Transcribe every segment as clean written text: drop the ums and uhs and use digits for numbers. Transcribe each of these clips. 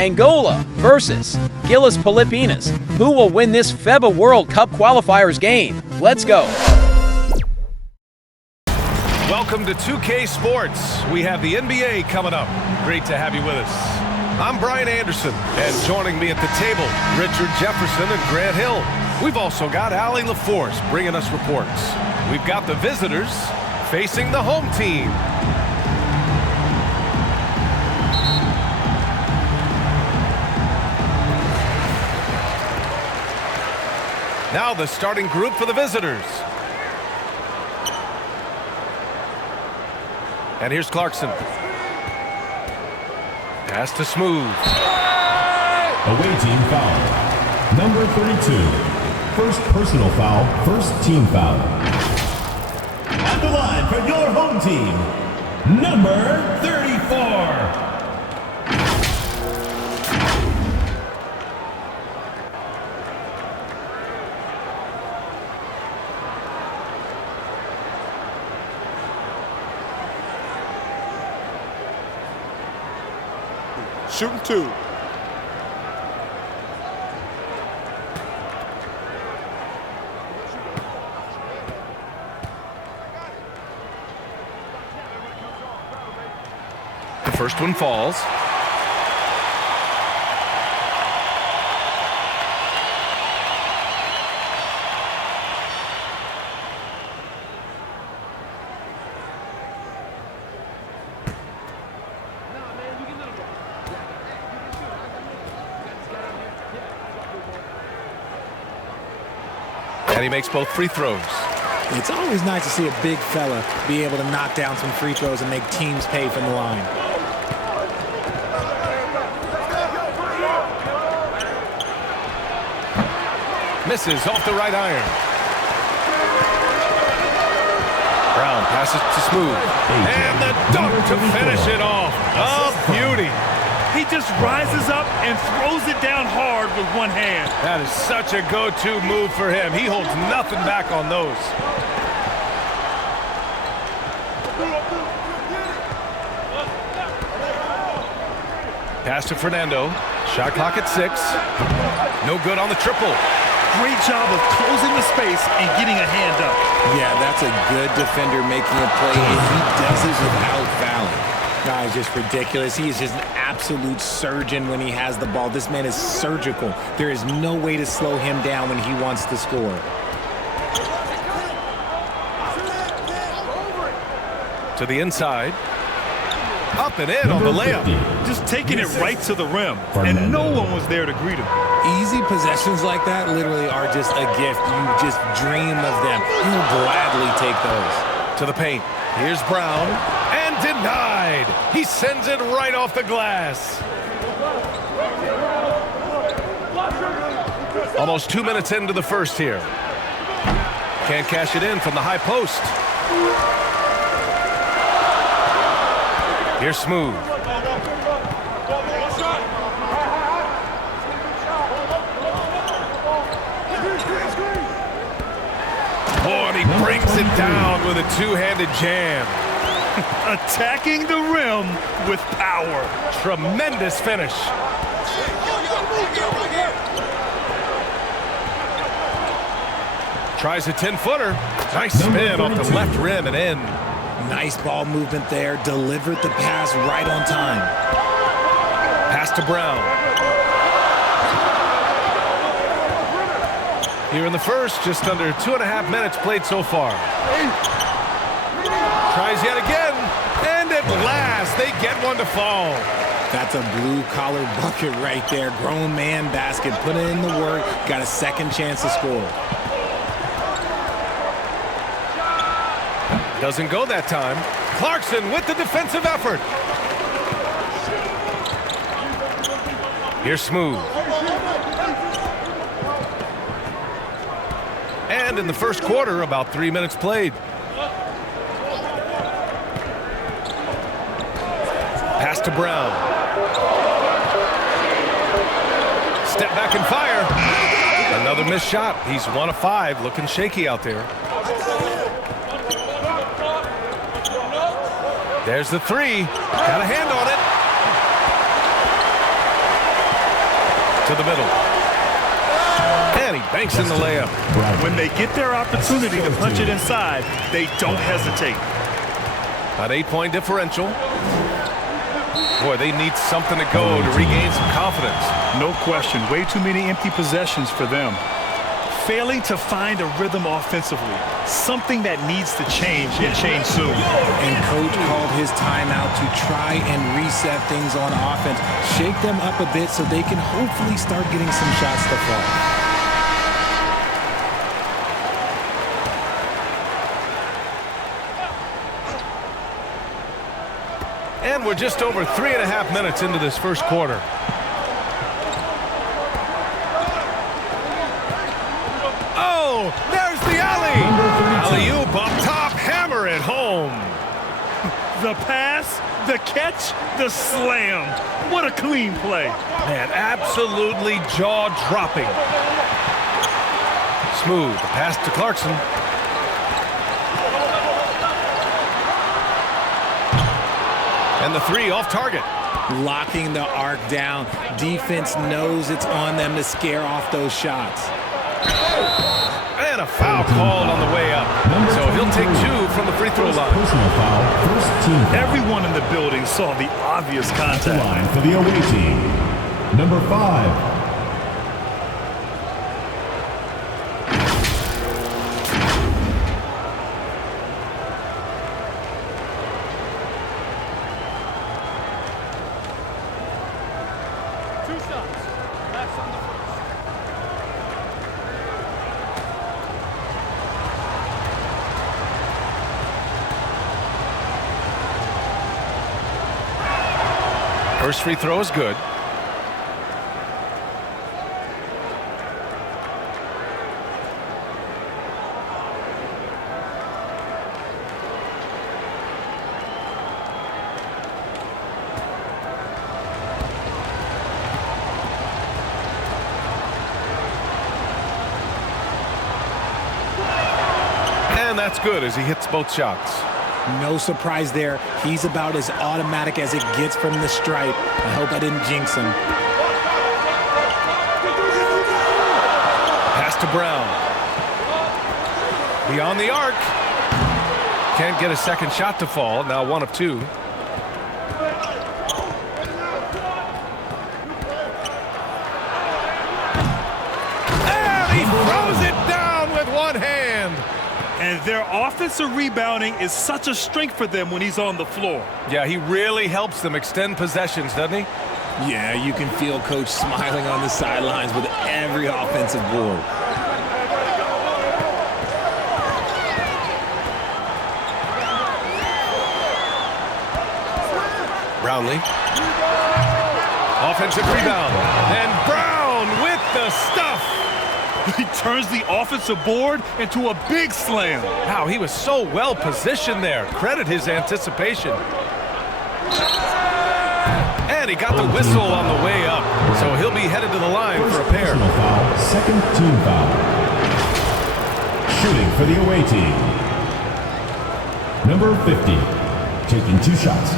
Angola versus GILAS Pilipinas. Who will win this FIBA World Cup qualifiers game? Let's go. Welcome to 2K Sports. We have the NBA coming up. Great to have you with us. I'm Brian Anderson, and joining me at the table, Richard Jefferson and Grant Hill. We've also got Allie LaForce bringing us reports. We've got the visitors facing the home team. Now the starting group for the visitors. And here's Clarkson. Pass to Smooth. Away team foul. Number 32. First personal foul, first team foul. At the line for your home team, number 34. Shooting two. The first one falls. And he makes both free throws. It's always nice to see a big fella be able to knock down some free throws and make teams pay from the line. Misses off the right iron. Brown passes to Smooth. And the dunk to finish it off. A beauty. He just rises up and throws it down hard with one hand. That is such a go-to move for him. He holds nothing back on those. Pass to Fernando. Shot clock at 6. No good on the triple. Great job of closing the space and getting a hand up. Yeah, that's a good defender making a play, and he does it without fouling. Guys, just ridiculous. He is just an absolute surgeon when he has the ball. This man is surgical. There is no way to slow him down when he wants to score. To the inside. Up and in on the layup. Just taking it right to the rim, and no one was there to greet him. Easy possessions like that literally are just a gift. You just dream of them. You'll gladly take those. To the paint. Here's Brown. And denied. He sends it right off the glass. Almost 2 minutes into the first here. Can't cash it in from the high post. Here's Smooth. Oh, and he brings it down with a two-handed jam. Attacking the rim with power. Tremendous finish. Tries a 10-footer. Nice spin off the left rim and in. Nice ball movement there. Delivered the pass right on time. Pass to Brown. Here in the first, just under 2.5 minutes played so far. Tries yet again, and at last they get one to fall. That's a blue-collar bucket right there. Grown man basket. Put in the work. Got a second chance to score. Doesn't go that time. Clarkson with the defensive effort. Here's Smooth. And in the first quarter, about 3 minutes played. Pass to Brown. Step back and fire. Another missed shot. He's 1 of 5, looking shaky out there. There's the three. Got a hand on it. to the middle. And he banks in the layup. When they get their opportunity to punch it inside, they don't hesitate. An 8-point differential. Boy, they need something to go to regain some confidence. No question. Way too many empty possessions for them. Failing to find a rhythm offensively. Something that needs to change and change soon. And coach called his timeout to try and reset things on offense. Shake them up a bit so they can hopefully start getting some shots to fall. And we're just over 3.5 minutes into this first quarter. Oh, there's the alley. Alley-oop up top, hammer it home. The pass, the catch, the slam. What a clean play. Man, absolutely jaw-dropping. Smooth, the pass to Clarkson. And the three off target. Locking the arc down. Defense knows it's on them to scare off those shots. And a foul called on the way up. So he'll take 2 from the free throw line. Personal foul, first team foul. Everyone in the building saw the obvious contact. Line for the away team. Number 5. First free throw is good. And that's good as he hits both shots. No surprise there. He's about as automatic as it gets from the stripe. I hope I didn't jinx him. Pass to Brown. Beyond the arc. Can't get a second shot to fall. Now 1 of 2. And he throws it down with one hand. And their offensive rebounding is such a strength for them when he's on the floor. Yeah, he really helps them extend possessions, doesn't he? Yeah, you can feel Coach smiling on the sidelines with every offensive board. Brownlee. Offensive rebound. And Brown with the stuff. He turns the offensive board into a big slam. Wow, he was so well positioned there. Credit his anticipation. And he got the whistle on the way up. So he'll be headed to the line for a pair. Personal foul, second team foul. Shooting for the away team. Number 50, taking 2 shots.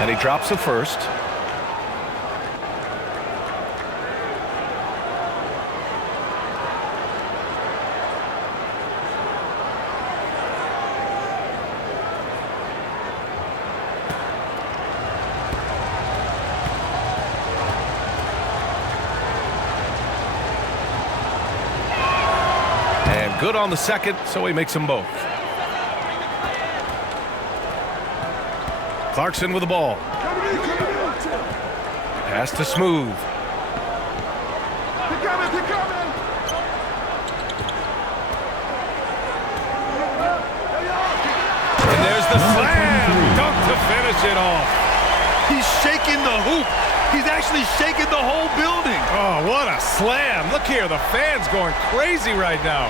And he drops the first. And good on the second, so he makes them both. Clarkson with the ball. Pass to Smooth. And there's the slam. Dunk to finish it off. He's shaking the hoop. He's actually shaking the whole building. Oh, what What a slam. Look here, the fans going crazy right now.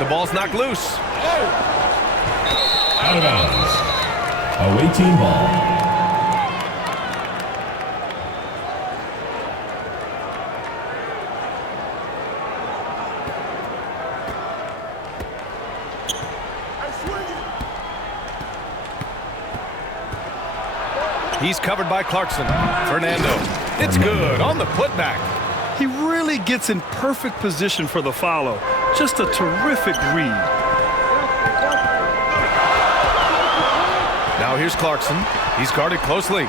The ball's knocked loose. Out of bounds. Away team ball. He's covered by Clarkson. Fernando. It's good on the putback. He really gets in perfect position for the follow. Just a terrific read. Now here's Clarkson. He's guarded closely.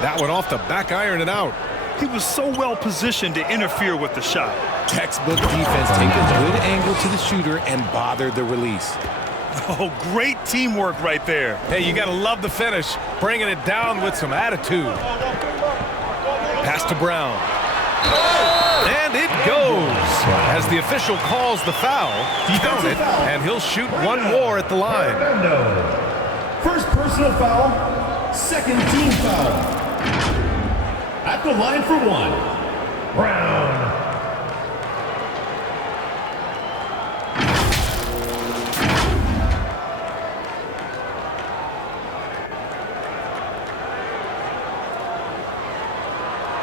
That one off the back iron and out. He was so well positioned to interfere with the shot. Textbook defense, take a good angle to the shooter and bother the release. Oh, great teamwork right there. Hey, you got to love the finish. Bringing it down with some attitude. Pass to Brown. And it goes. As the official calls the foul, count it, and he'll shoot one more at the line. First personal foul, second team foul. At the line for one, Brown.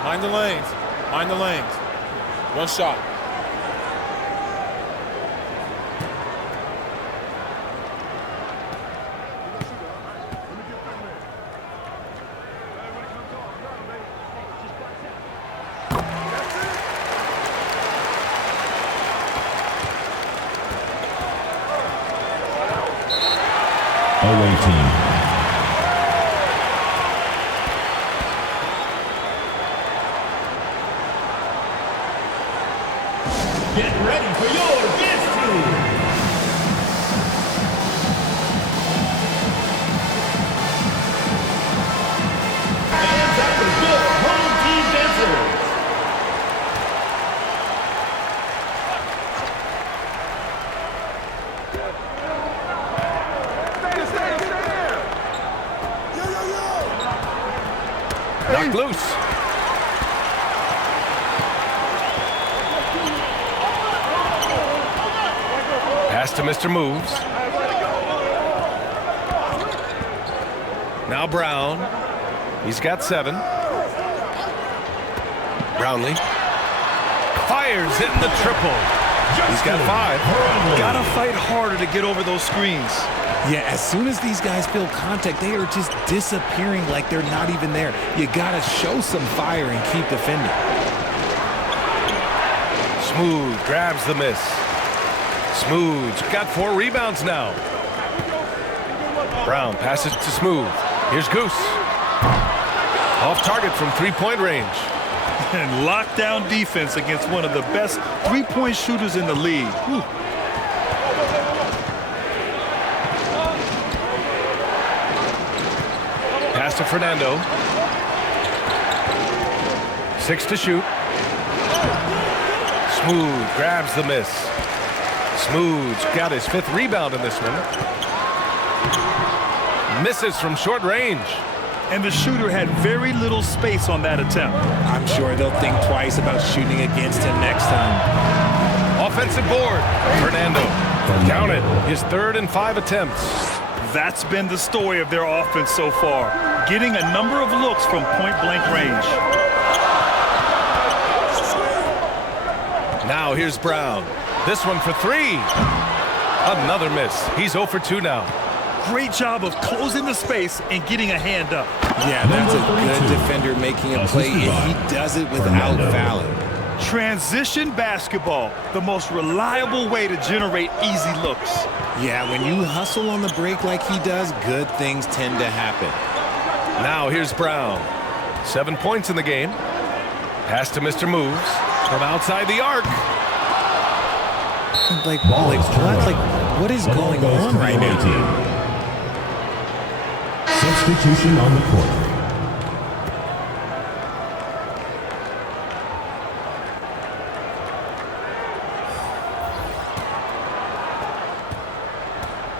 Mind the lanes. Mind the lanes. One shot. Away team. Get ready for your dance team. And that was your home team dancers. Knocked loose. Pass to Mr. Moves. Now Brown. He's got 7. Brownlee. Fires in the triple. He's got 5. Gotta fight harder to get over those screens. Yeah, as soon as these guys feel contact, they are just disappearing like they're not even there. You gotta show some fire and keep defending. Smooth grabs the miss. Smooth's got 4 rebounds now. Brown passes to Smooth. Here's Goose. Off target from 3-point range. And lockdown defense against one of the best three-point shooters in the league. Whew. Pass to Fernando. 6 to shoot. Smooth grabs the miss. Smooth's got his 5th rebound in this one. Misses from short range. And the shooter had very little space on that attempt. I'm sure they'll think twice about shooting against him next time. Offensive board. Fernando. Count it. His 3rd and 5 attempts. That's been the story of their offense so far, getting a number of looks from point-blank range. Now here's Brown. This one for 3. Another miss. He's 0 for 2 now. Great job of closing the space and getting a hand up. Yeah, that's a good defender making a play, and he does it without fouling. Transition basketball, the most reliable way to generate easy looks. Yeah, when you hustle on the break like he does, good things tend to happen. Now here's Brown. 7 points in the game. Pass to Mr. Moves from outside the arc. What is going on right now? Substitution on the court.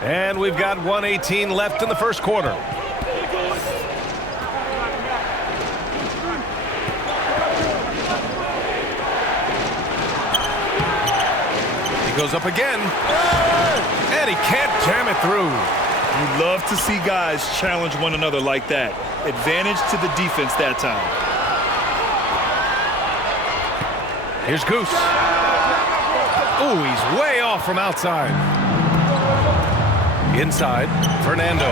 And we've got 1:18 left in the first quarter. He goes up again. And he can't jam it through. You love to see guys challenge one another like that. Advantage to the defense that time. Here's Goose. Oh, he's way off from outside. Inside, Fernando.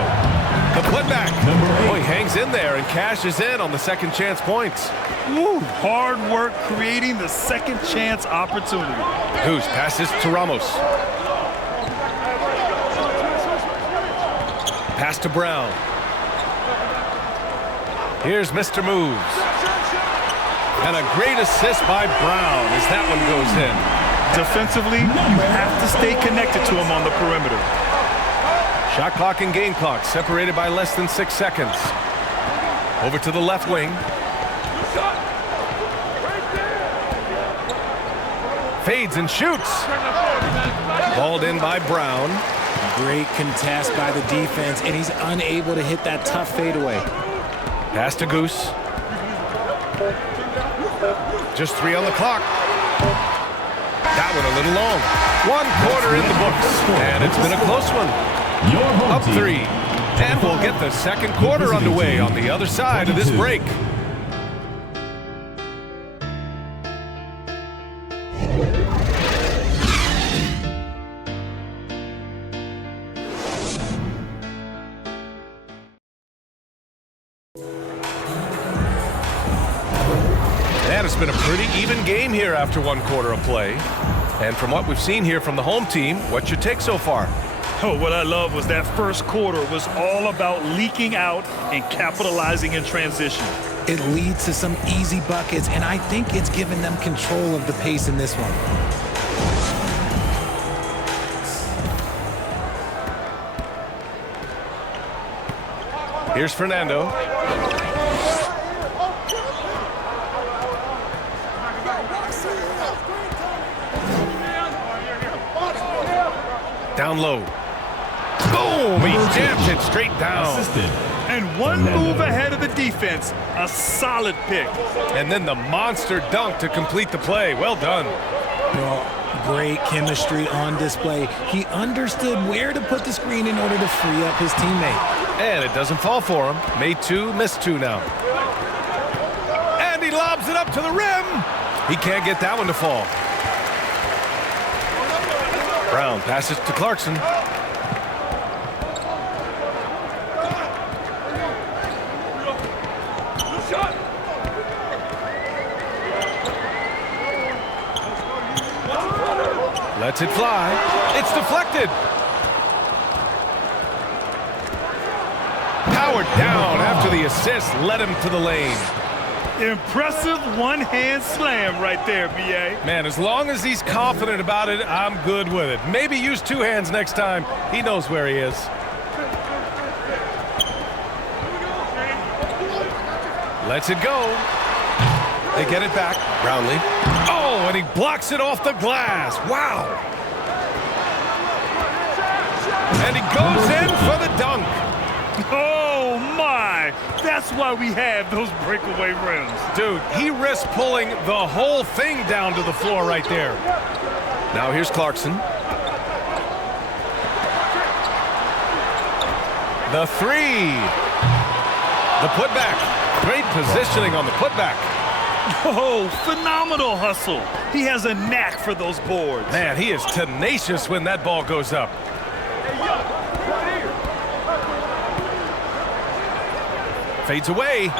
The putback. Oh, he hangs in there and cashes in on the second chance points. Woo, hard work creating the second chance opportunity. Goose passes to Ramos. Pass to Brown. Here's Mr. Moves. And a great assist by Brown as that one goes in. Defensively, you have to stay connected to him on the perimeter. Shot clock and game clock separated by less than 6 seconds. Over to the left wing. Fades and shoots. Balled in by Brown. Great contest by the defense, and he's unable to hit that tough fadeaway. Pass to Goose. Just 3 on the clock. That one a little long. 1 quarter in the books, and it's been a close one. Up 3, and we'll get the second quarter underway on the other side of this break. And it's been a pretty even game here after 1 quarter of play. And from what we've seen here from the home team, what's your take so far? Oh, what I love was that first quarter was all about leaking out and capitalizing in transition. It leads to some easy buckets, and I think it's given them control of the pace in this one. Here's Fernando. Down low. Boom! He jams it straight down. And one move ahead of the defense. A solid pick. And then the monster dunk to complete the play. Well done. Well, great chemistry on display. He understood where to put the screen in order to free up his teammate. And it doesn't fall for him. Made 2, missed 2 now. And he lobs it up to the rim. He can't get that one to fall. Brown passes to Clarkson. Lets it fly. It's deflected. Powered down after the assist led him to the lane. Impressive one-hand slam right there, B.A. Man, as long as he's confident about it, I'm good with it. Maybe use 2 hands next time. He knows where he is. Lets it go. They get it back. Brownlee. Oh, and he blocks it off the glass. Wow. And he goes in for the dunk. Oh, my. That's why we have those breakaway rims. Dude, he risked pulling the whole thing down to the floor right there. Now here's Clarkson. The 3. The putback. Great positioning on the putback. Oh, phenomenal hustle. He has a knack for those boards. Man, he is tenacious when that ball goes up. Fades away.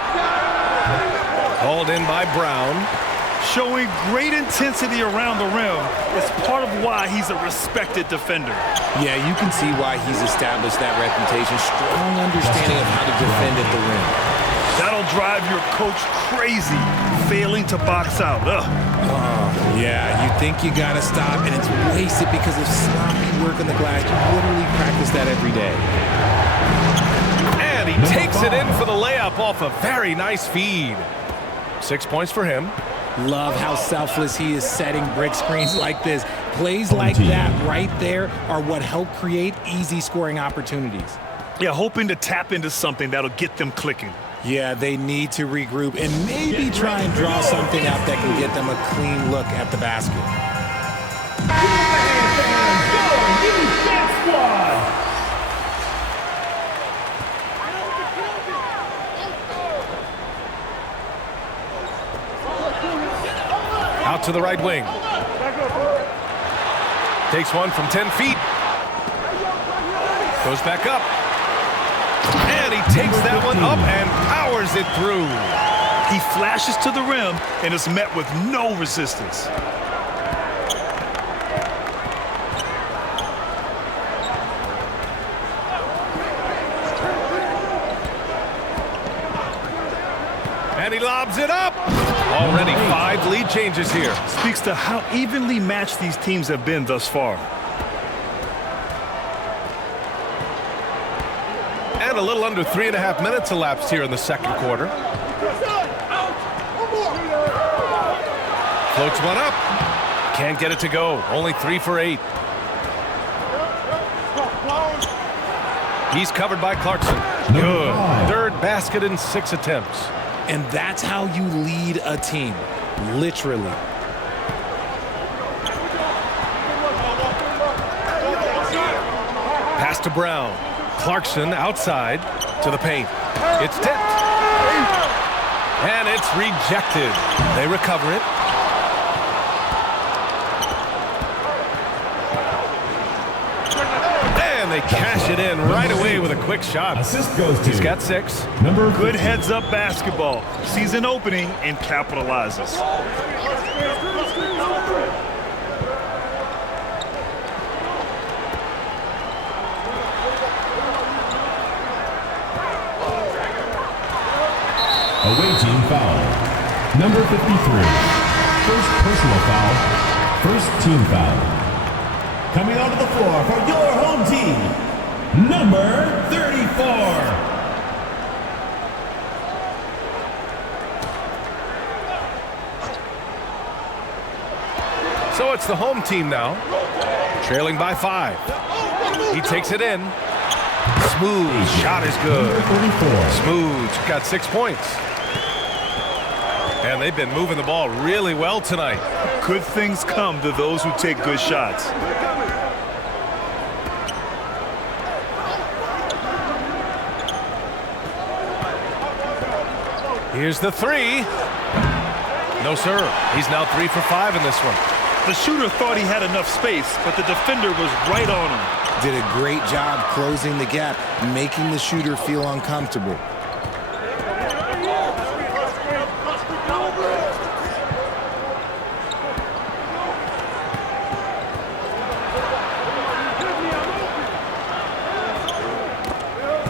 Hauled in by Brown. Showing great intensity around the rim. It's part of why he's a respected defender. Yeah, you can see why he's established that reputation. Strong understanding of how to defend at the rim. That'll drive your coach crazy, failing to box out. Yeah, you think you gotta stop, and it's wasted because of sloppy work on the glass. You literally practice that every day. And he takes it in for the layup off a very nice feed. 6 points for him. Love how selfless he is setting brick screens like this. Plays like that right there are what help create easy scoring opportunities. Yeah, hoping to tap into something that'll get them clicking. Yeah, they need to regroup and maybe try and draw something up that can get them a clean look at the basket. Out to the right wing. Takes one from 10 feet. Goes back up. And he takes that one up and powers it through. He flashes to the rim and is met with no resistance. And he lobs it up. Already 5 lead changes here. Speaks to how evenly matched these teams have been thus far. And a little under 3.5 minutes elapsed here in the second quarter. Floats one up. Can't get it to go. Only 3 for 8. He's covered by Clarkson. Good. Third basket in 6 attempts. And that's how you lead a team, literally. Pass to Brown. Clarkson outside to the paint. It's tipped. And it's rejected. They recover it. And they cash it in right away with a quick shot. Assist goes to. He's got 6. Number Good 50. heads-up basketball. Sees an opening and capitalizes. Away team foul. Number 53. First personal foul. First team foul. Coming onto the floor for your home team. Number 34. So it's the home team now, trailing by 5. He takes it in. Smooth shot is good. 34. Smooth got 6 points. And they've been moving the ball really well tonight. Good things come to those who take good shots. Here's the 3. No, sir. He's now 3 for 5 in this one. The shooter thought he had enough space, but the defender was right on him. Did a great job closing the gap, making the shooter feel uncomfortable.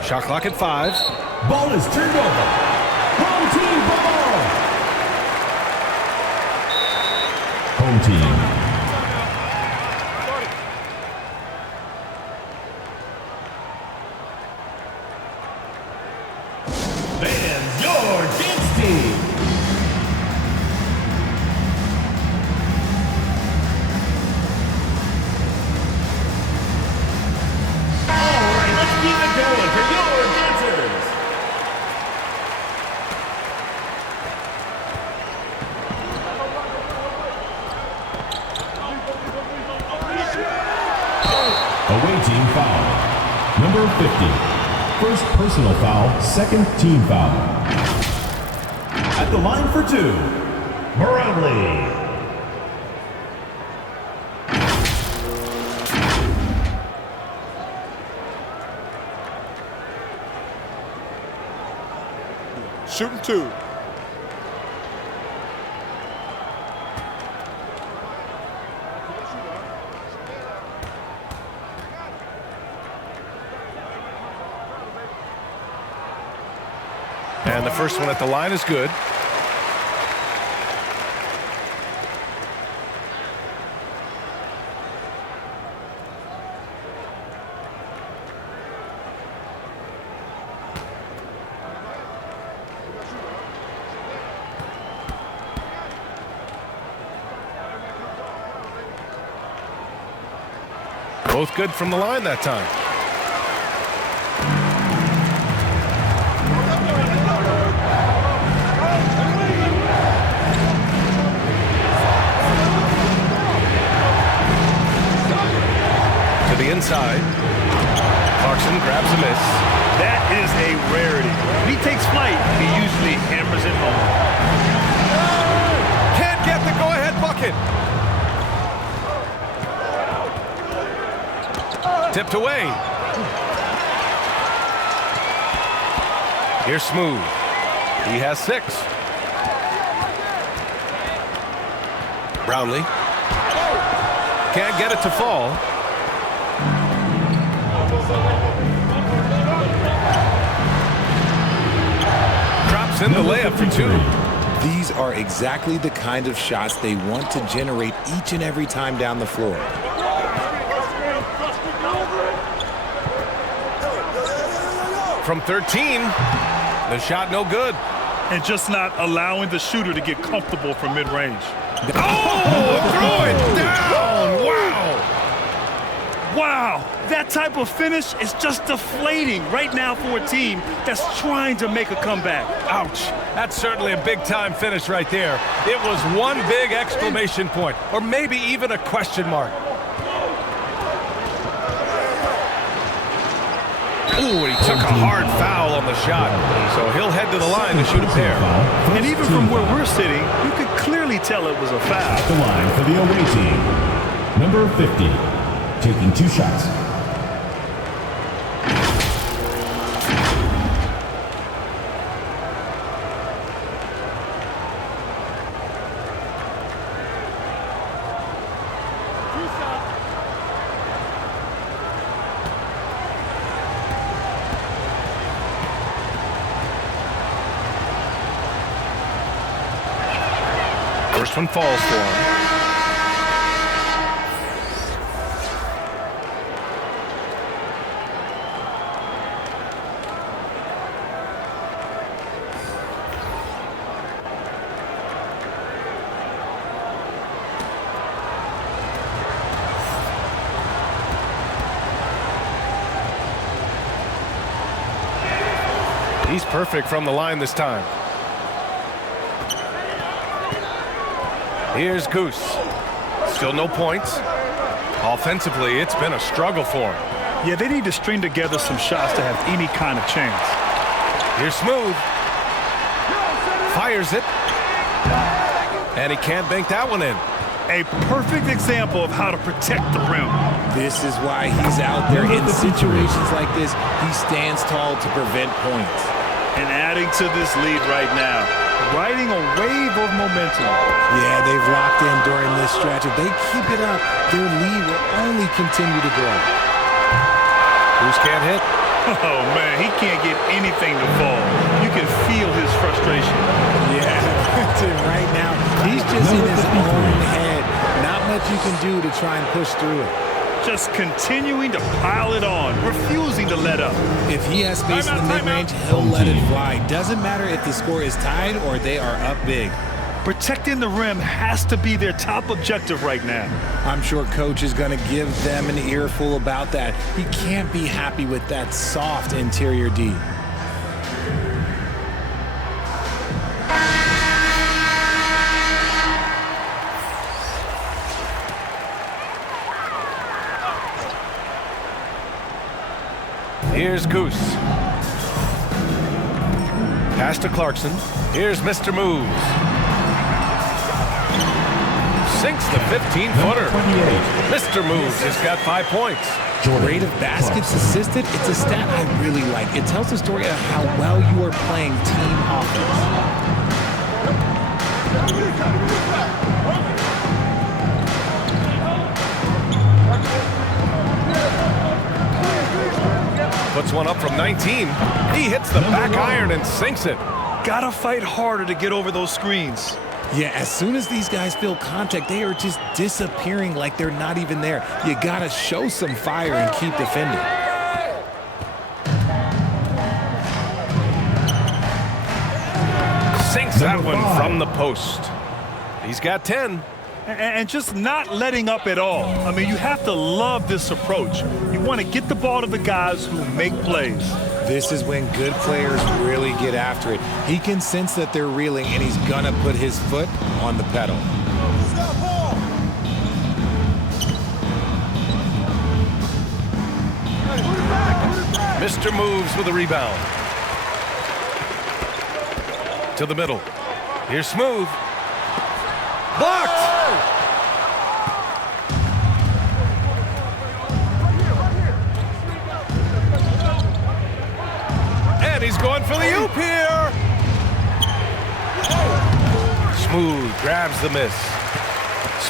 Shot clock at 5. Ball is turned over. Home team ball. Home team. And your dance team. All right, let's keep it going for your dancers. Away team foul. Number 50. First personal foul, second team foul. At the line for 2, Barangay. Shooting 2. And the first one at the line is good. Both good from the line that time. To the inside. Clarkson grabs a miss. That is a rarity. When he takes flight, he usually hammers it home. Can't get the go-ahead bucket. Tipped away. Here's Smooth. He has 6. Brownlee. Can't get it to fall. Drops in the layup for 2. These are exactly the kind of shots they want to generate each and every time down the floor. From 13, the shot no good. And just not allowing the shooter to get comfortable from mid-range. Oh, throw it down! Wow! Wow, that type of finish is just deflating right now for a team that's trying to make a comeback. Ouch! That's certainly a big-time finish right there. It was one big exclamation point, or maybe even a question mark. Ooh, he took a hard foul on the shot, so he'll head to the line to shoot a pair. And even from where we're sitting, you could clearly tell it was a foul. At the line for the away team, number 50, taking 2 shots. First one falls for him. He's perfect from the line this time. Here's Goose. Still no points. Offensively, it's been a struggle for him. Yeah, they need to string together some shots to have any kind of chance. Here's Smooth. Fires it. And he can't bank that one in. A perfect example of how to protect the rim. This is why he's out there in situations like this. He stands tall to prevent points. And adding to this lead right now, riding a wave of momentum. Yeah, they've locked in during this stretch. If they keep it up, their lead will only continue to grow. Goose can't hit. Oh, man, he can't get anything to fall. You can feel his frustration. Yeah, right now, he's just in his own head. Not much you can do to try and push through it. Just continuing to pile it on, refusing to let up. If he has space in the mid-range, he'll let it fly. Doesn't matter if the score is tied or they are up big. Protecting the rim has to be their top objective right now. I'm sure coach is going to give them an earful about that. He can't be happy with that soft interior D. Here's Goose. Pass to Clarkson. Here's Mr. Moves. Sinks the 15-footer. Mr. Moves has got 5 points. Rate of baskets assisted, it's a stat I really like. It tells the story of how well you are playing team offense. Puts one up from 19. He hits the back iron and sinks it. Gotta fight harder to get over those screens. Yeah, as soon as these guys feel contact, they are just disappearing like they're not even there. You gotta show some fire and keep defending. Sinks that one from the post. He's got 10. and just not letting up at all. I mean, you have to love this approach. You want to get the ball to the guys who make plays. This is when good players really get after it. He can sense that they're reeling, and he's going to put his foot on the pedal. Mr. Moves with a rebound. To the middle. Here's Smooth. Blocked! And he's going for the oop here. Smooth grabs the miss.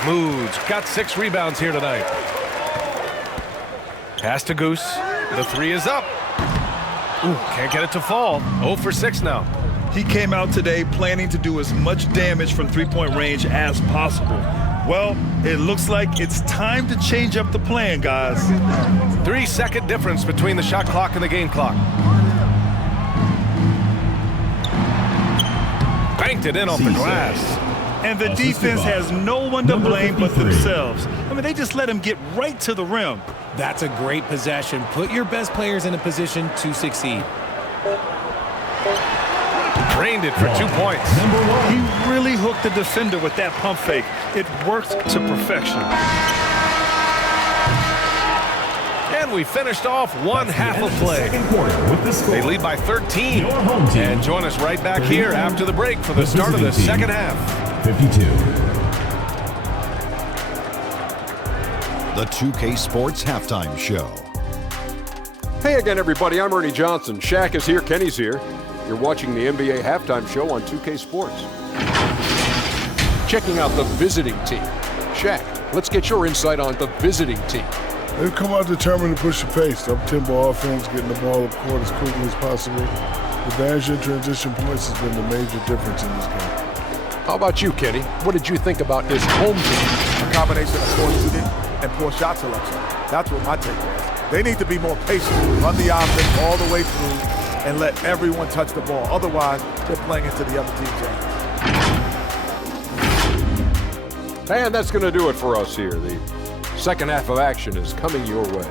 Smooth's got 6 rebounds here tonight. Pass to Goose. The 3 is up. Ooh, can't get it to fall. 0 for 6 now. He came out today planning to do as much damage from three-point range as possible. Well, it looks like it's time to change up the plan, guys. 3-second difference between the shot clock and the game clock. Banked it in off the glass. And the defense has no one to blame but themselves. I mean, they just let him get right to the rim. That's a great possession. Put your best players in a position to succeed. Drained it for 2 points. He really hooked the defender with that pump fake. It worked to perfection. And we finished off one half of play. They lead by 13. And join us right back here after the break for the start of the second half. 52. The 2K Sports Halftime Show. Hey again, everybody. I'm Ernie Johnson. Shaq is here. Kenny's here. You're watching the NBA Halftime Show on 2K Sports. Checking out the visiting team. Shaq, let's get your insight on the visiting team. They've come out determined to push the pace. Up-tempo offense, getting the ball up court as quickly as possible. Advantage in transition points has been the major difference in this game. How about you, Kenny? What did you think about this home team? A combination of poor shooting and poor shot selection. That's what my take was. They need to be more patient, run the offense all the way through, and let everyone touch the ball. Otherwise, they're playing into the other team's hands. And that's going to do it for us here. The second half of action is coming your way.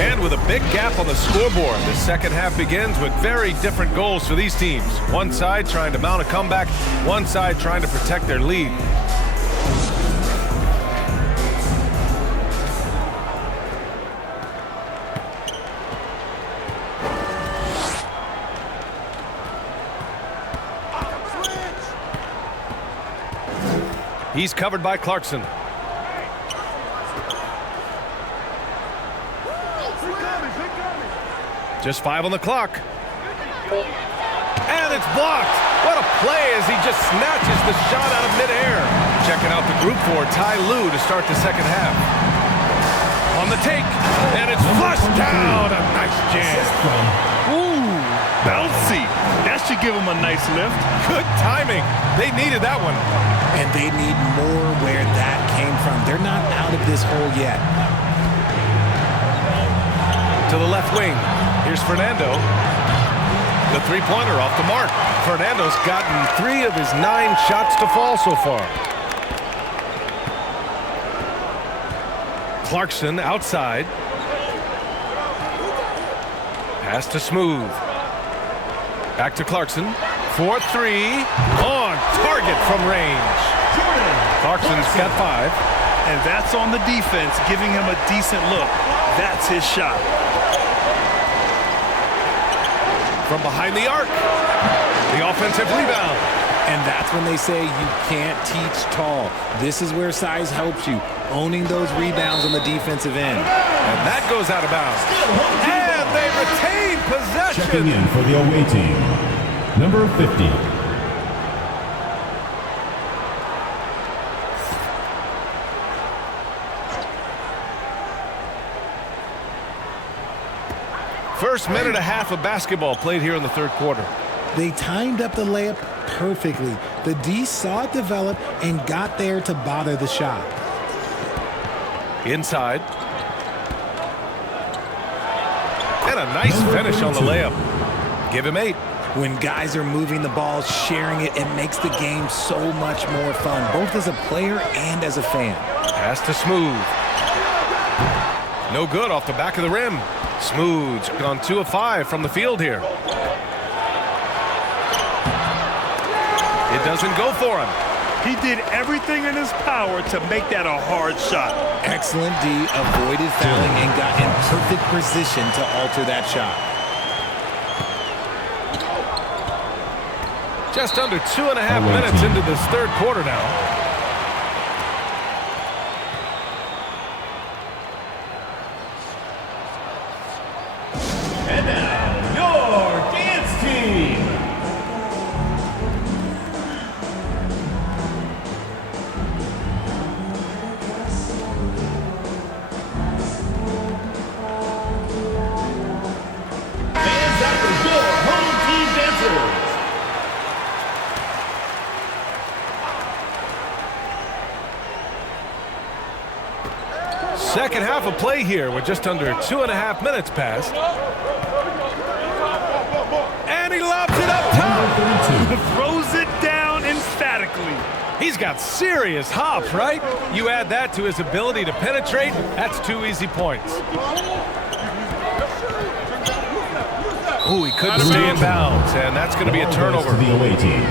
And with a big gap on the scoreboard, the second half begins with very different goals for these teams. One side trying to mount a comeback, one side trying to protect their lead. He's covered by Clarkson. Just 5 on the clock. And it's blocked. What a play as he just snatches the shot out of midair. Checking out the group for Ty Lue to start the second half. On the take, and it's flushed down. A nice jam. Ooh, bouncy. That should give him a nice lift. Good timing. They needed that one. And they need more where that came from. They're not out of this hole yet. To the left wing. Here's Fernando. The three-pointer off the mark. Fernando's gotten 3 of his 9 shots to fall so far. Clarkson outside. Pass to Smooth. Back to Clarkson. 4-3. On target from range. Clarkson's got 5. And that's on the defense, giving him a decent look. That's his shot. From behind the arc. The offensive rebound. And that's when they say you can't teach tall. This is where size helps you, owning those rebounds on the defensive end. And that goes out of bounds. And they retain possession. Checking in for the away team, number 50. First minute and a half of basketball played here in the third quarter. They timed up the layup perfectly. The D saw it develop and got there to bother the shot. Inside. And a nice finish on the layup. Give him 8. When guys are moving the ball, sharing it, it makes the game so much more fun, both as a player and as a fan. Pass to Smooth. No good off the back of the rim. Smooth's gone 2 of 5 from the field here. It doesn't go for him. He did everything in his power to make that a hard shot. Excellent D, avoided fouling and got in perfect position to alter that shot. Just under 2.5 minutes into this third quarter now. And now, your dance team. Fans after your home team dancers. Second half of play here with just under 2.5 minutes passed. And he lobs it up top. Throws it down emphatically. He's got serious hop, right? You add that to his ability to penetrate, that's 2 easy points. Ooh, he couldn't stay in bounds, and that's going to be a turnover. The away team.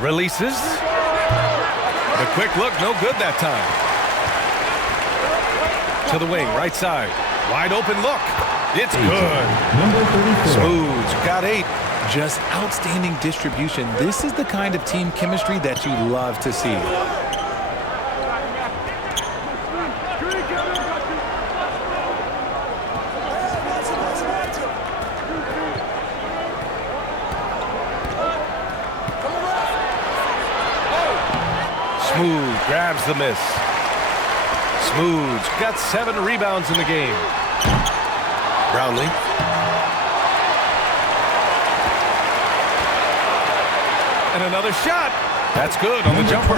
Releases. The quick look, no good that time. To the wing, right side. Wide open look. It's good. Number 34. Smooth's got 8. Just outstanding distribution. This is the kind of team chemistry that you love to see. Smooth grabs the miss. Smooth's got 7 rebounds in the game. Brownlee. And another shot. That's good on the jumper.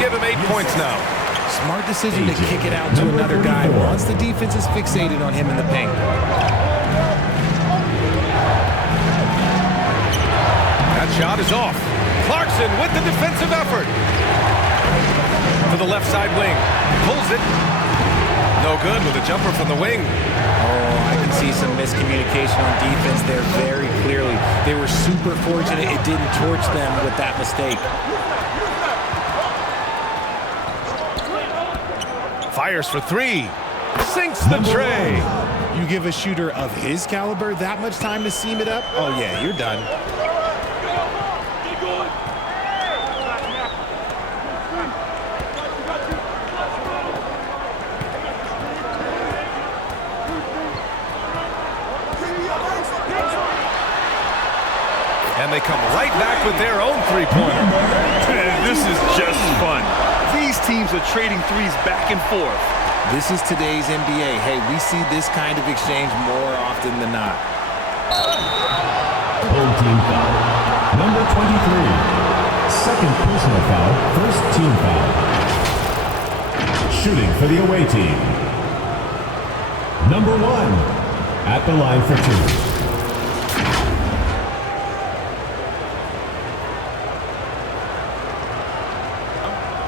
Give him 8 points now. Smart decision to kick it out to another guy once the defense is fixated on him in the paint. That shot is off. Clarkson with the defensive effort. To the left side wing. Pulls it. No good with a jumper from the wing. Oh, I can see some miscommunication on defense there very clearly. They were super fortunate it didn't torch them with that mistake. Fires for 3. Sinks the tray. You give a shooter of his caliber that much time to seam it up? Oh, yeah, you're done. And they come right back with their own three-pointer. This is just fun. These teams are trading threes back and forth. This is today's NBA. Hey, we see this kind of exchange more often than not. Home team foul. Number 23. Second personal foul. First team foul. Shooting for the away team. Number 1. At the line for 2.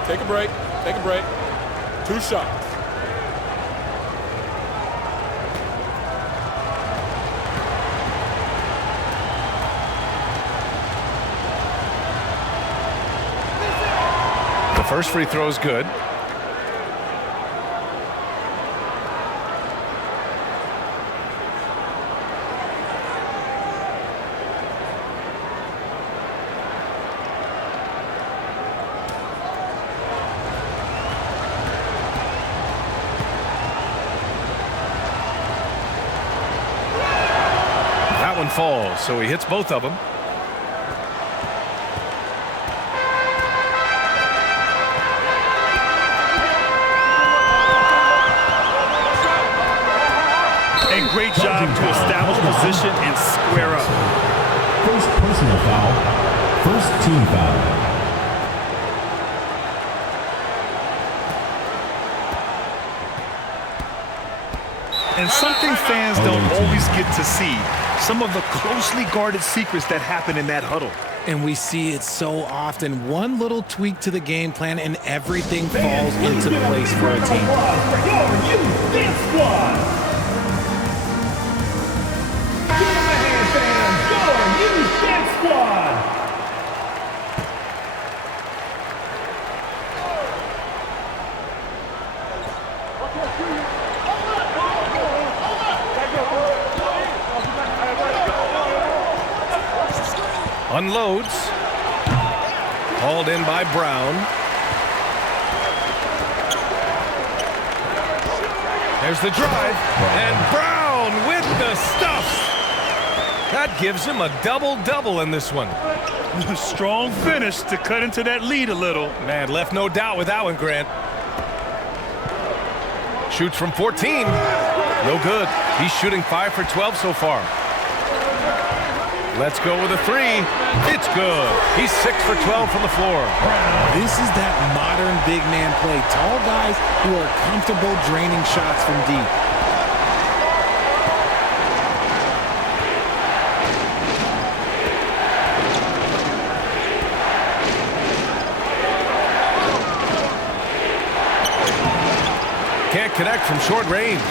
Take a break. Take a break. 2 shots. The first free throw is good. Falls, so he hits both of them. great job to establish position and square up. First personal foul. First team foul. And something fans don't always get to see, some of the closely guarded secrets that happen in that huddle. And we see it so often. One little tweak to the game plan and everything falls into place for a team. Unloads. Hauled in by Brown. There's the drive. And Brown with the stuff. That gives him a double-double in this one. Strong finish to cut into that lead a little. Man, left no doubt with that one, Grant. Shoots from 14. No good. He's shooting 5 for 12 so far. Let's go with a 3. It's good. He's 6 for 12 from the floor. This is that modern big man play. Tall guys who are comfortable draining shots from deep. Can't connect from short range.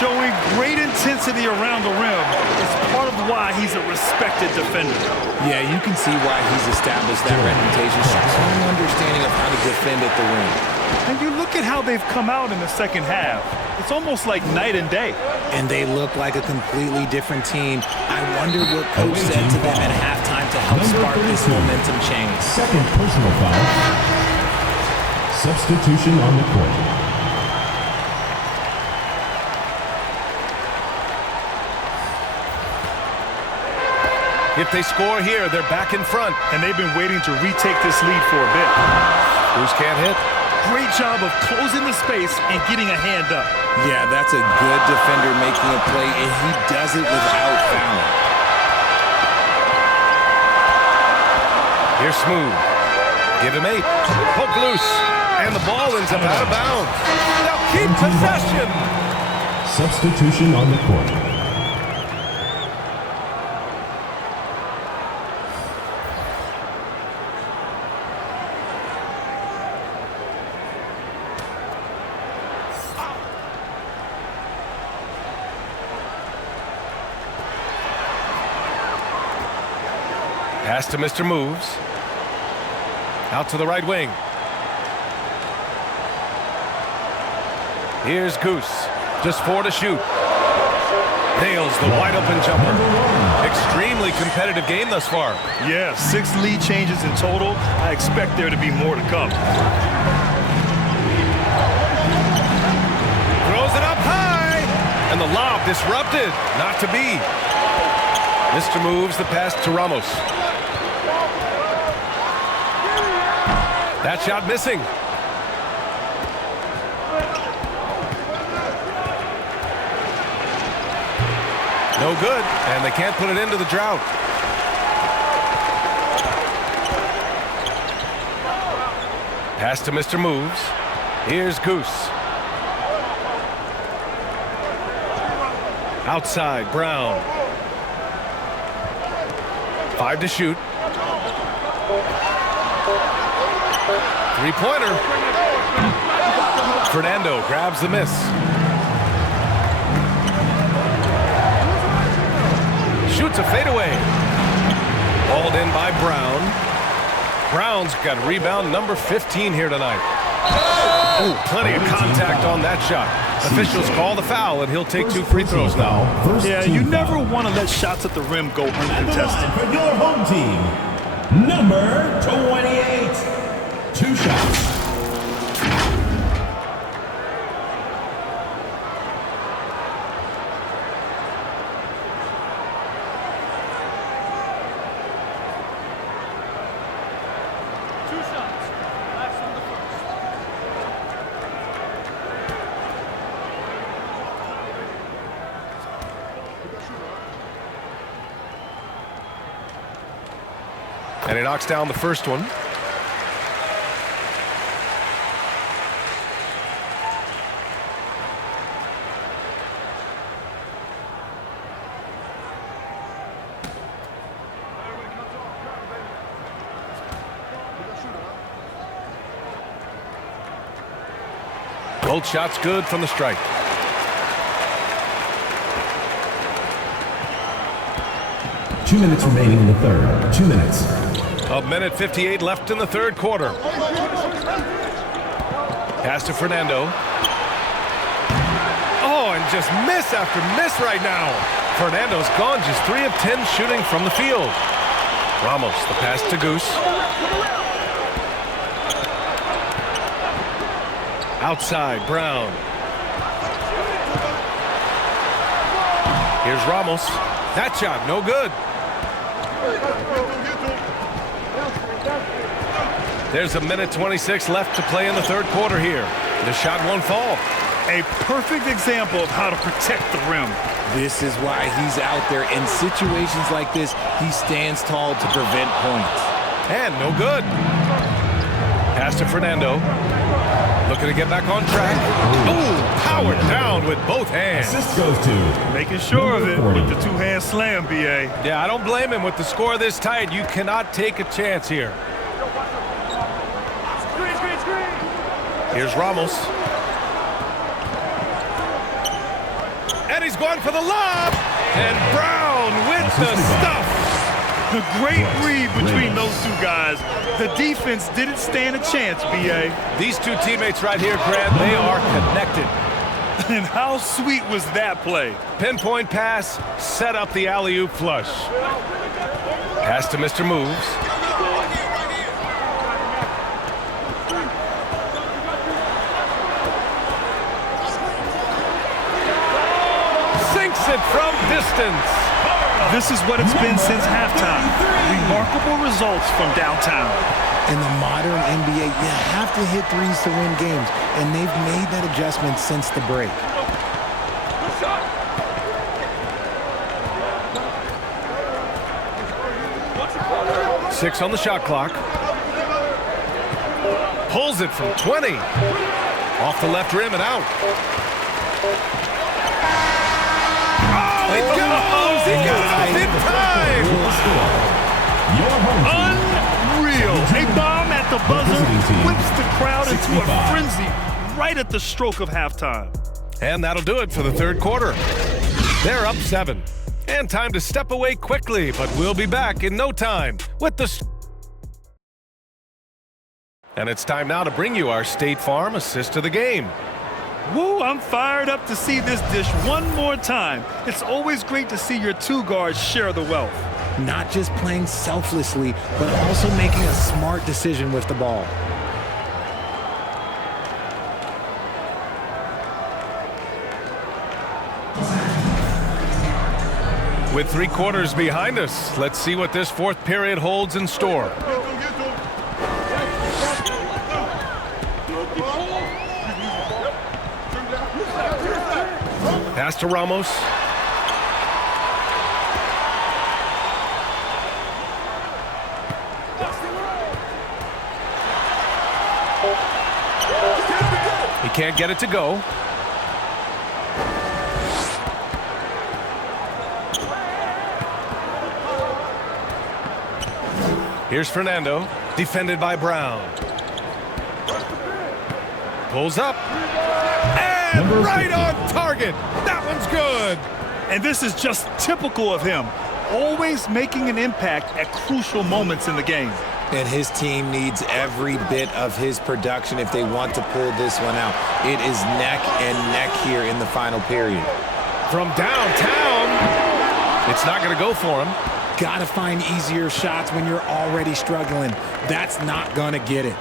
Showing great intensity around the rim. It's part of why he's a respected defender. Yeah, you can see why he's established that reputation. Strong understanding of how to defend at the rim. And you look at how they've come out in the second half. It's almost like night and day. And they look like a completely different team. I wonder what coach said to them at halftime to help spark this momentum change. Second personal foul. Substitution on the court. If they score here, they're back in front. And they've been waiting to retake this lead for a bit. Bruce can't hit. Great job of closing the space and getting a hand up. Yeah, that's a good defender making a play, and he does it without fouling. Here's Smooth. Give him 8. Poke loose. And the ball ends up out of bounds. They'll keep possession. Substitution on the court. Pass to Mr. Moves. Out to the right wing. Here's Goose. Just 4 to shoot. Nails the wide-open jumper. Extremely competitive game thus far. Yeah, 6 lead changes in total. I expect there to be more to come. Throws it up high. And the lob disrupted. Not to be. Mr. Moves the pass to Ramos. That shot missing. No good, and they can't put it into the drought. Pass to Mr. Moves. Here's Goose. Outside, Brown. 5 to shoot. 3-pointer. Fernando grabs the miss. Shoots a fadeaway. Hauled in by Brown. Brown's got rebound number 15 here tonight. Oh, plenty of contact on that shot. Officials call the foul, and he'll take 2 free throws now. Yeah, you never want to let shots at the rim go uncontested. For your home team, number 28. 2 shots. And he knocks down the first one. Both shots good from the strike. Two minutes remaining in the third. 2 minutes. A minute 58 left in the third quarter. Pass to Fernando. Oh, and just miss after miss right now. Fernando's gone just 3 of 10 shooting from the field. Ramos, the pass to Goose. Outside, Brown. Here's Ramos. That shot, no good. There's a minute 26 left to play in the third quarter here. The shot won't fall. A perfect example of how to protect the rim. This is why he's out there. In situations like this, he stands tall to prevent points. And no good. Pass to Fernando. Looking to get back on track. Ooh, powered down with both hands. Assist goes to making sure of it with the two-hand slam, BA. Yeah, I don't blame him. With the score this tight, you cannot take a chance here. Here's Ramos. And he's going for the lob. And Brown with the stuff. The great read between those two guys. The defense didn't stand a chance, BA. These two teammates right here, Grant, they are connected. And how sweet was that play? Pinpoint pass, set up the alley-oop flush. Pass to Mr. Moves. Sinks it from distance. This is what it's been since halftime. Remarkable results from downtown. In the modern NBA, you have to hit threes to win games, and they've made that adjustment since the break. Six on the shot clock. Pulls it from 20. Off the left rim and out. Oh, it goes! He got off in time! Unreal! A bomb at the buzzer whips the crowd into a frenzy right at the stroke of halftime. And that'll do it for the third quarter. They're up 7. And time to step away quickly, but we'll be back in no time with the... And it's time now to bring you our State Farm assist of the game. Woo, I'm fired up to see this dish one more time. It's always great to see your two guards share the wealth. Not just playing selflessly, but also making a smart decision with the ball. With 3 quarters behind us, let's see what this fourth period holds in store. Pass to Ramos. He can't get it to go. Here's Fernando, defended by Brown. Pulls up. And right on target. That one's good. And this is just typical of him. Always making an impact at crucial moments in the game. And his team needs every bit of his production if they want to pull this one out. It is neck and neck here in the final period. From downtown, it's not going to go for him. Got to find easier shots when you're already struggling. That's not going to get it.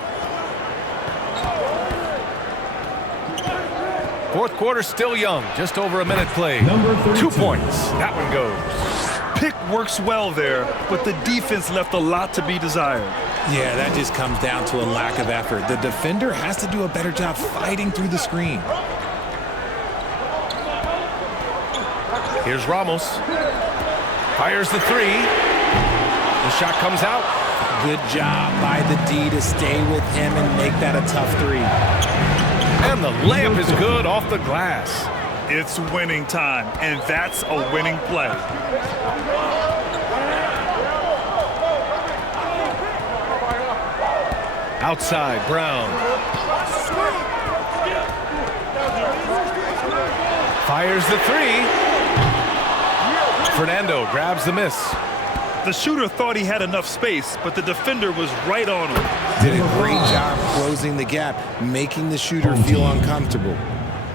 Fourth quarter still young, just over a minute played. 2 points. That one goes. Pick works well there, but the defense left a lot to be desired. Yeah, that just comes down to a lack of effort. The defender has to do a better job fighting through the screen. Here's Ramos. Fires the 3. The shot comes out. Good job by the D to stay with him and make that a tough three. And the layup is good off the glass. It's winning time, and that's a winning play. Outside, Brown. Fires the three. Fernando grabs the miss. The shooter thought he had enough space, but the defender was right on him. Did a great job closing the gap, making the shooter feel uncomfortable.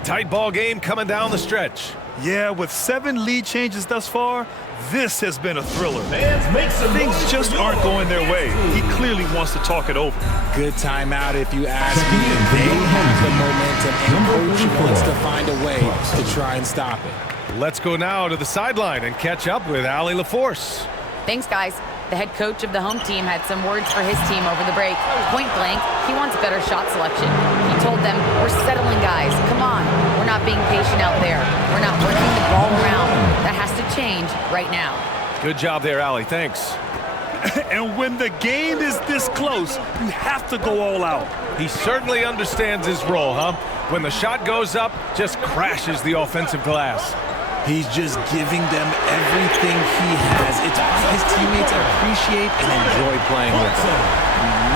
Tight ball game coming down the stretch. Yeah, with 7 lead changes thus far, this has been a thriller. Things just aren't going their way. He clearly wants to talk it over. Good timeout if you ask me. They have the momentum, and coach wants to find a way to try and stop it. Let's go now to the sideline and catch up with Allie LaForce. Thanks, guys. The head coach of the home team had some words for his team over the break. Point blank, he wants better shot selection. He told them, we're settling, guys. Come on. We're not being patient out there. We're not working the ball around. That has to change right now. Good job there, Allie. Thanks. And when the game is this close, you have to go all out. He certainly understands his role, huh? When the shot goes up, just crashes the offensive glass. He's just giving them everything he has. It's what his teammates appreciate and enjoy playing with him.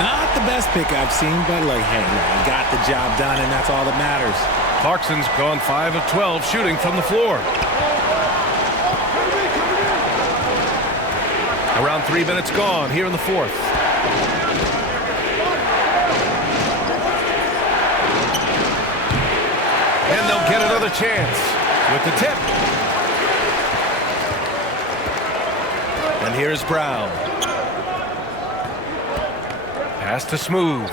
Not the best pick I've seen, but like, hey, he got the job done, and that's all that matters. Clarkson's gone 5 of 12 shooting from the floor. Around 3 minutes gone here in the fourth. And they'll get another chance with the tip. And here's Brown. Pass to Smooth.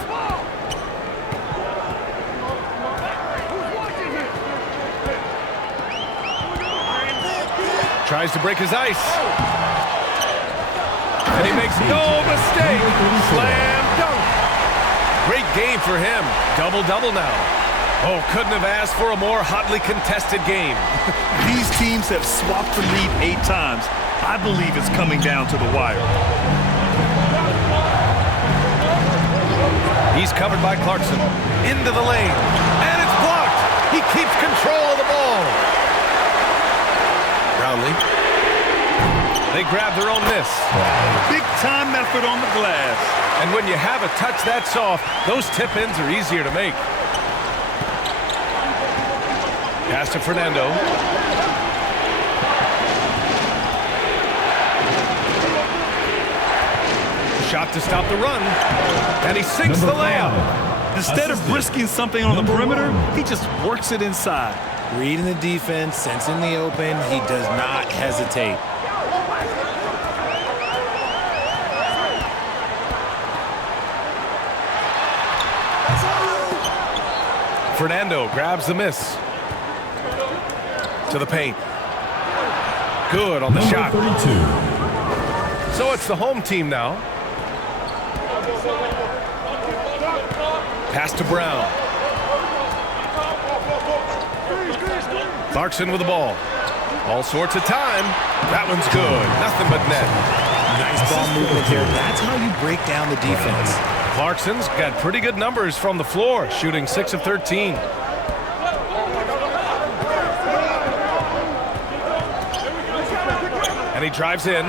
Tries to break his ice. And he makes no mistake. Slam dunk. Great game for him. Double-double now. Oh, couldn't have asked for a more hotly contested game. These teams have swapped the lead 8 times. I believe it's coming down to the wire. He's covered by Clarkson. Into the lane. And it's blocked. He keeps control of the ball. Brownlee. They grab their own miss. Big time effort on the glass. And when you have a touch that soft, those tip-ins are easier to make. Pass to Fernando. Shot to stop the run. And he sinks the layup. Instead of risking something on the perimeter, he just works it inside. Reading the defense, sensing the open, he does not hesitate. Fernando grabs the miss. To the paint. Good on the shot. 32. So it's the home team now. Pass to Brown. Clarkson with the ball. All sorts of time. That one's good. Nothing but net. Nice ball movement there. That's how you break down the defense. Clarkson's got pretty good numbers from the floor, shooting 6 of 13. And he drives in.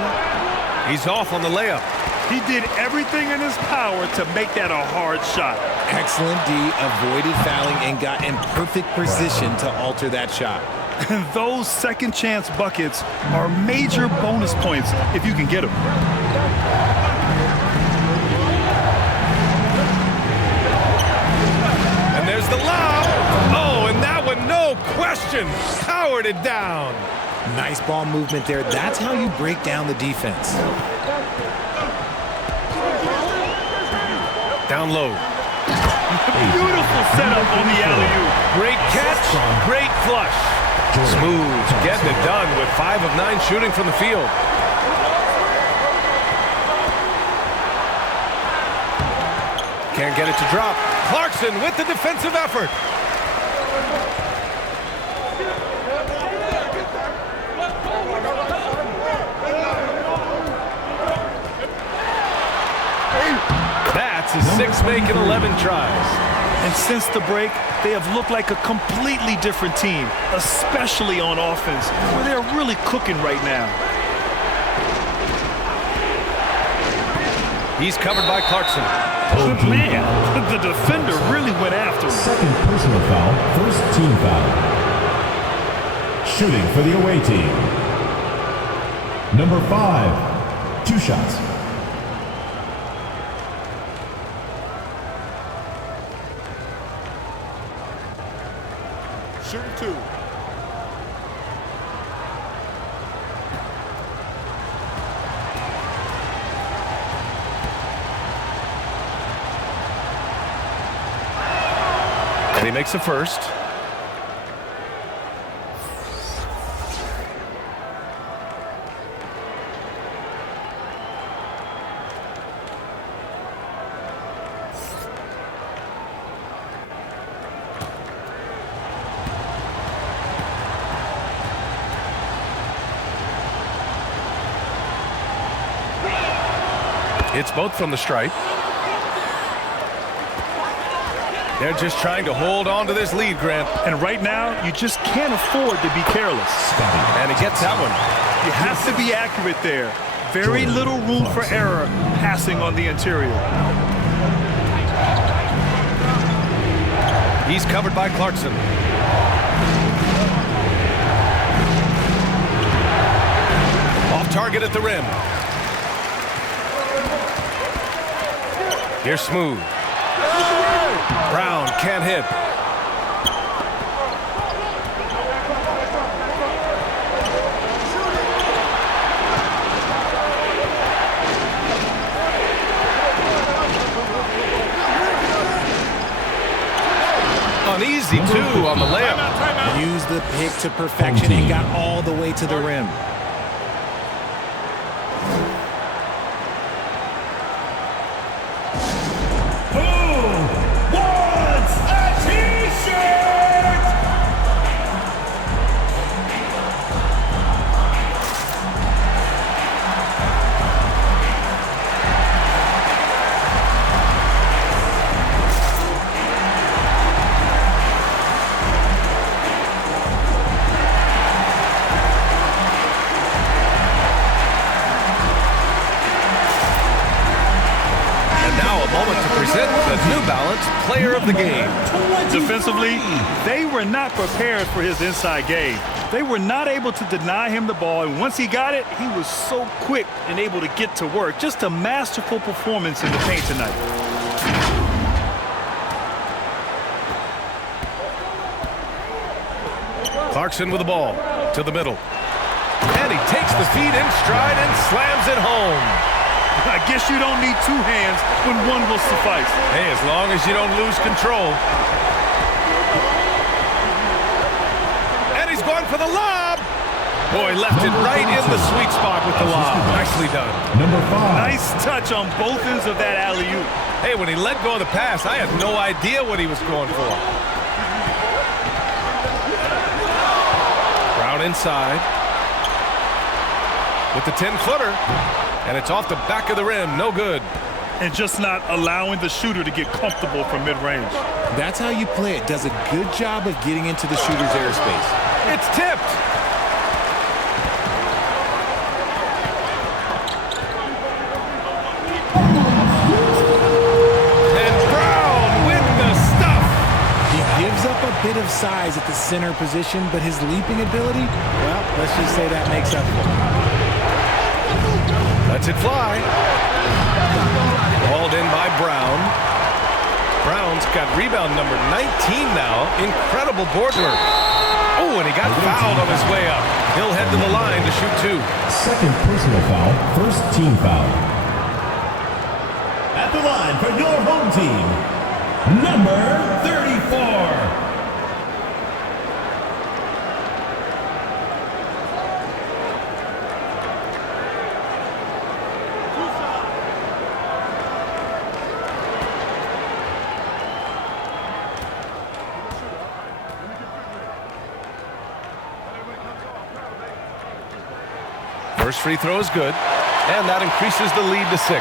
He's off on the layup. He did everything in his power to make that a hard shot. Excellent D, avoided fouling and got in perfect position to alter that shot. Those second chance buckets are major bonus points if you can get them. And there's the lob. Oh, and that one, no question, powered it down. Nice ball movement there. That's how you break down the defense. Down low. Beautiful setup on the alley-oop. Great catch, great flush. Smooth, getting it done with 5 of 9 shooting from the field. Can't get it to drop. Clarkson with the defensive effort. It's a 6 making 11 tries. And since the break, they have looked like a completely different team, especially on offense, where they're really cooking right now. He's covered by Clarkson. Good man, the defender really went after him. Second personal foul, first team foul. Shooting for the away team. Number 5, 2 shots. Shooting 2. And he makes a first. It's both from the stripe. They're just trying to hold on to this lead, Grant. And right now, you just can't afford to be careless. And he gets that one. You have to be accurate there. Very little room for error passing on the interior. He's covered by Clarkson. Off target at the rim. Here's Smooth. Brown can't hit. Uneasy, too, on the layup. Used the pick to perfection and got all the way to the rim. Player of the game. Defensively, they were not prepared for his inside game. They were not able to deny him the ball, and once he got it, he was so quick and able to get to work. Just a masterful performance in the paint tonight. Clarkson with the ball to the middle. And he takes the feed in stride and slams it home. I guess you don't need 2 hands when one will suffice. Hey, as long as you don't lose control. And he's going for the lob. Boy, left it right in the sweet spot with the lob. Nicely done. Number 5. Nice touch on both ends of that alley-oop. Hey, when he let go of the pass, I had no idea what he was going for. Brown inside. With the 10-footer. And it's off the back of the rim. No good. And just not allowing the shooter to get comfortable from mid-range. That's how you play it. Does a good job of getting into the shooter's airspace. It's tipped. And Brown with the stuff. He gives up a bit of size at the center position, but his leaping ability, well, let's just say that makes up for it. Lets it fly. Hauled in by Brown. Brown's got rebound number 19 now. Incredible board work. Oh, and he got fouled on his way up. He'll head to the line to shoot 2. Second personal foul, first team foul. At the line for your home team, number 34. First free throw is good, and that increases the lead to 6.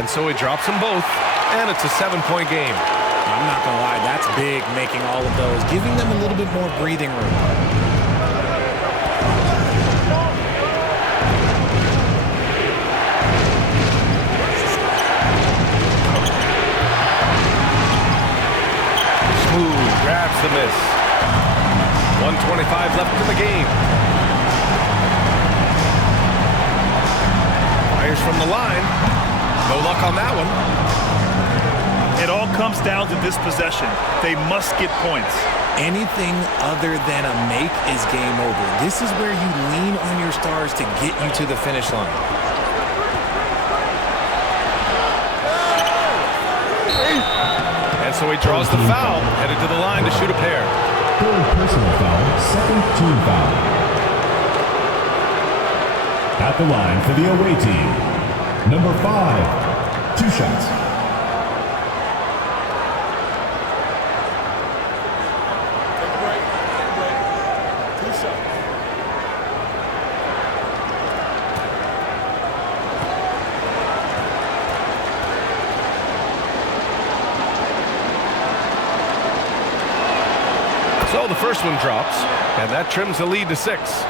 And so he drops them both, and it's a 7-point game. I'm not going to lie, that's big, making all of those, giving them a little bit more breathing room. Smooth, grabs the miss. 1:25 left in the game. Fires from the line. No luck on that one. It all comes down to this possession. They must get points. Anything other than a make is game over. This is where you lean on your stars to get you to the finish line. And so he draws the foul, headed to the line to shoot a pair. Third personal foul, second team foul. At the line for the away team, number 5, 2 shots. So the first one drops, and that trims the lead to 6.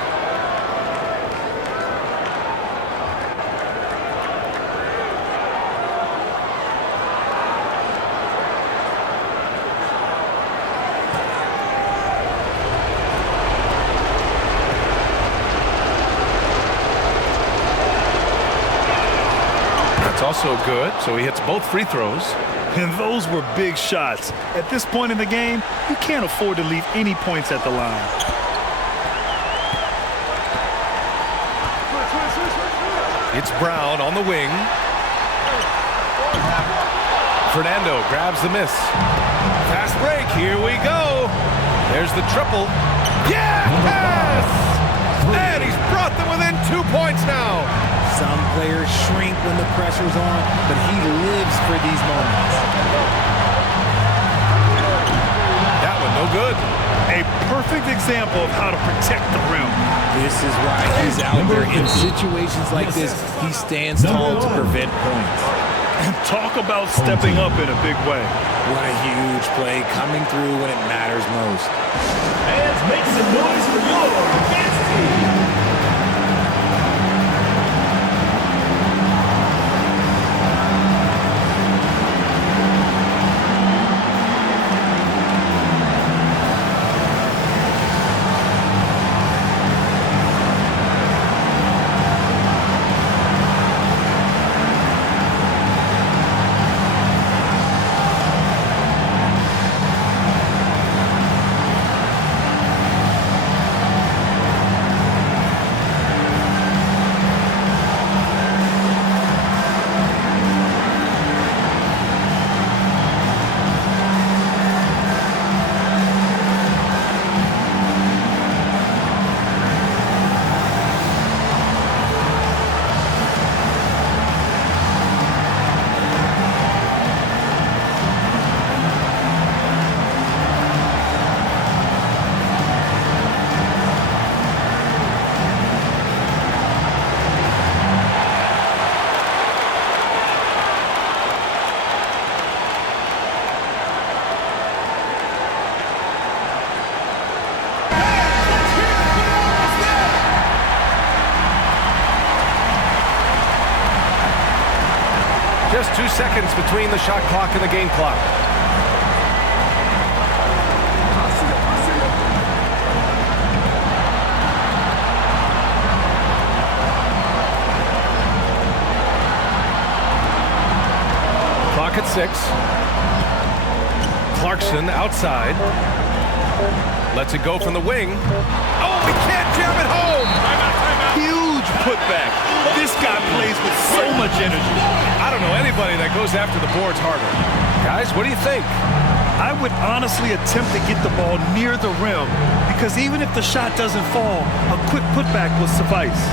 That's also good, so he hits both free throws. And those were big shots. At this point in the game, you can't afford to leave any points at the line. It's Brown on the wing. Fernando grabs the miss. Fast break, here we go. There's the triple. Yes! And he's brought them within 2 points now. Some players shrink when the pressure's on, but he lives for these moments. That one no good. A perfect example of how to protect the rim. This is why he's out there. In situations like this, he stands tall to prevent points. And talk about stepping up in a big way. What a huge play, coming through when it matters most. Fans, make some noise for your advanced team. Just 2 seconds between the shot clock and the game clock. Clock at 6. Clarkson outside. Lets it go from the wing. Oh, he can't jam it home! Huge putback. This guy plays with so much energy. I don't know anybody that goes after the boards harder. Guys, what do you think? I would honestly attempt to get the ball near the rim because even if the shot doesn't fall, a quick putback will suffice.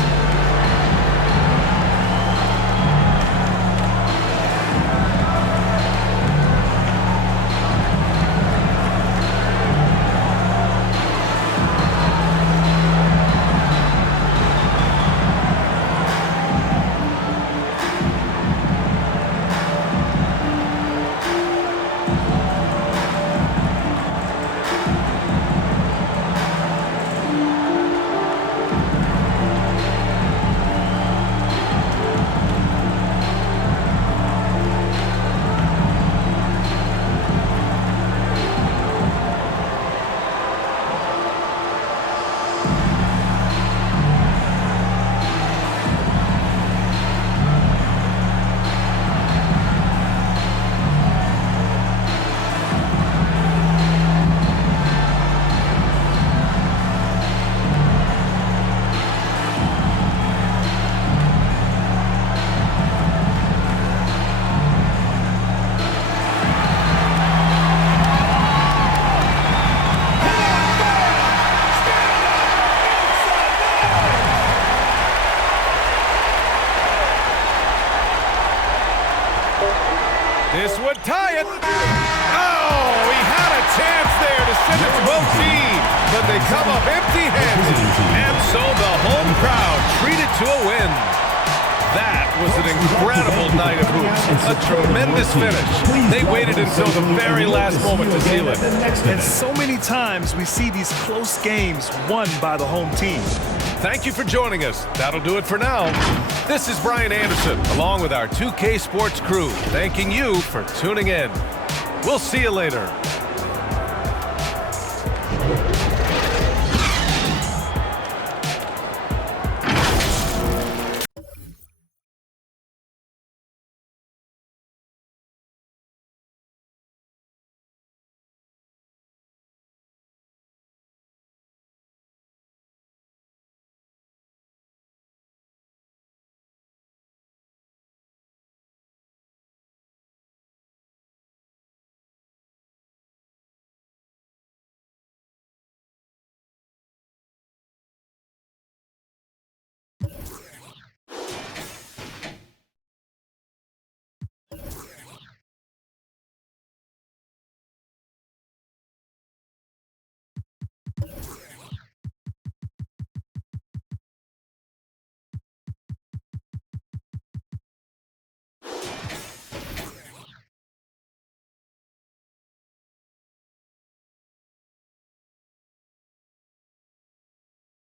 but they come up empty-handed. And so the home crowd treated to a win. That was an incredible night of hoops. A tremendous finish. They waited until the very last moment to seal it. And so many times we see these close games won by the home team. Thank you for joining us. That'll do it for now. This is Brian Anderson, along with our 2K Sports crew, thanking you for tuning in. We'll see you later.